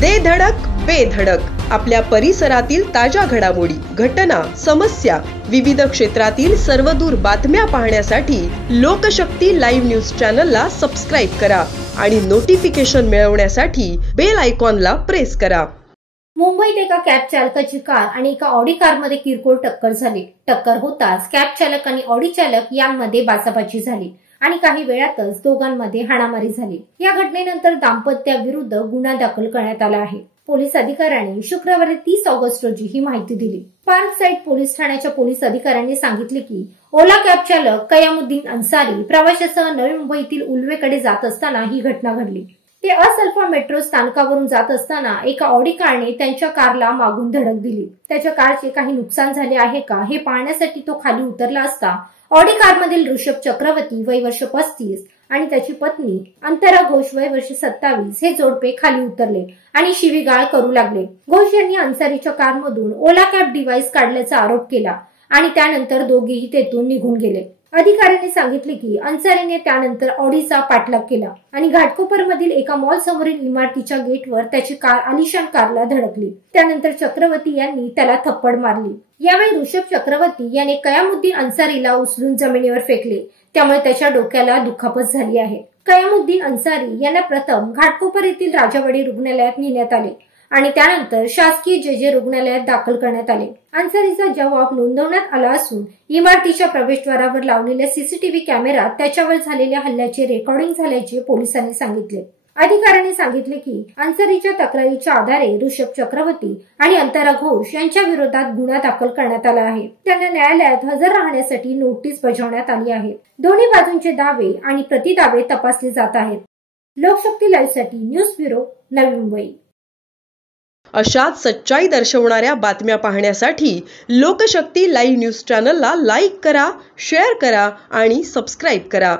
दे धडक बेधडक आपल्या परिसरातील ताज्या घडामोडी, घटना, समस्या, विविध क्षेत्रातील सर्वदूर बातम्या पाहण्यासाठी लोकशक्ती लाईव्ह न्यूज चॅनलला सबस्क्राईब करा आणि नोटिफिकेशन मिळवण्यासाठी बेल आयकॉनला प्रेस करा। मुंबईत एका कॅब चालकाची कार आणि एका ऑडी कारमध्ये किरकोळ टक्कर झाली। टक्कर होताच कॅब चालक आणि ऑडी चालक यांमध्ये बाचाबाची झाली आणि काही वेळातच दोघांमध्ये हाणामारी झाली। या घटनेनंतर दाम्पत्याविरुद्ध गुन्हा दाखल करण्यात आला आहे। पोलीस अधिकाऱ्यांनी शुक्रवारी 30 ऑगस्ट रोजी ही माहिती दिली। पार्क साइड पोलीस ठाण्याच्या पोलीस अधिकाऱ्यांनी सांगितले की ओला कॅब चालक कयामुद्दीन अन्सारी प्रवाशासह नवी मुंबईतील उल्वेकडे जात असताना ही घटना घडली। ते असल्फा मेट्रो स्थानकावरून जात असताना एका ऑडी कारने त्यांच्या कारला मागून धडक दिली। त्याच्या कारचे काही नुकसान झाले आहे का हे पाहण्यासाठी तो खाली उतरला असता ऑडी कारमधील ऋषभ चक्रवर्ती वय वर्ष 35 आणि त्याची पत्नी अंतरा घोष वय वर्ष 27 हे जोडपे खाली उतरले आणि शिवीगाळ करू लागले। घोष यांनी अन्सारीच्या कारमधून ओला कॅब डिव्हाइस काढल्याचा आरोप केला आणि त्यानंतर दोघेही तेथून निघून गेले। अधिकाऱ्यांनी सांगितले की अन्सारीने त्यानंतर ऑडीचा पाठलाग केला आणि घाटकोपरमधील एका मॉल समोरील इमारतीच्या गेटवर त्याची कार आलिशान कारला धडकली। त्यानंतर चक्रवर्ती यांनी त्याला थप्पड मारली। यावेळी ऋषभ चक्रवर्ती याने कयामुद्दीन अन्सारीला उचलून जमिनीवर फेकले, त्यामुळे त्याच्या डोक्याला दुखापत झाली आहे। कयामुद्दीन अन्सारी यांना प्रथम घाटकोपर येथील राजावाडी रुग्णालयात नेण्यात आले आणि त्यानंतर शासकीय जे रुग्णालयात दाखल करण्यात आले। अन्सारीचा जबाब नोंदवण्यात आला असून इमारतीच्या प्रवेशद्वारावर लावलेल्या सीसीटीव्ही कॅमेऱ्यात त्याच्यावर झालेल्या हल्ल्याचे रेकॉर्डिंग झाल्याचे पोलिसांनी सांगितले। अधिकाऱ्यांनी सांगितले की अन्सारीच्या तक्रारीच्या आधारे ऋषभ चक्रवर्ती आणि अंतरा घोष यांच्या विरोधात गुन्हा दाखल करण्यात आला आहे। त्यांना न्यायालयात हजर राहण्यासाठी नोटीस बजावण्यात आली आहे। दोन्ही बाजूंचे दावे आणि प्रतिदावे तपासले जात आहेत। लोकशक्ती लाईव्ह साठी न्यूज ब्युरो, नवी मुंबई। अशाच सच्चाई दर्शवणाऱ्या बातम्या पाहण्यासाठी लोकशक्ती लाईव्ह न्यूज चॅनलला लाईक करा, शेअर करा आणि सबस्क्राईब करा।